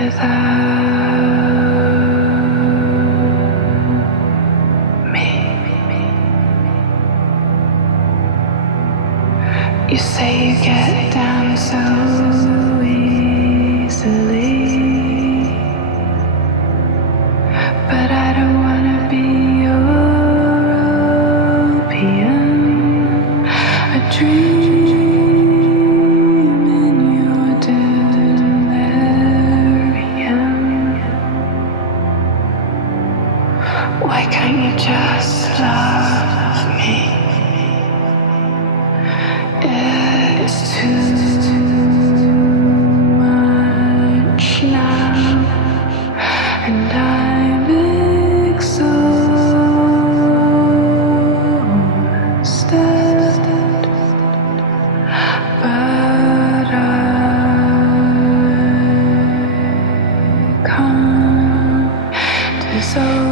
without me. You say you get down so easily, but I don't wanna be your opium. A dream in your delirium. Why can't you just love me? It's too much now, and I'm exhausted, but I can't dissolve.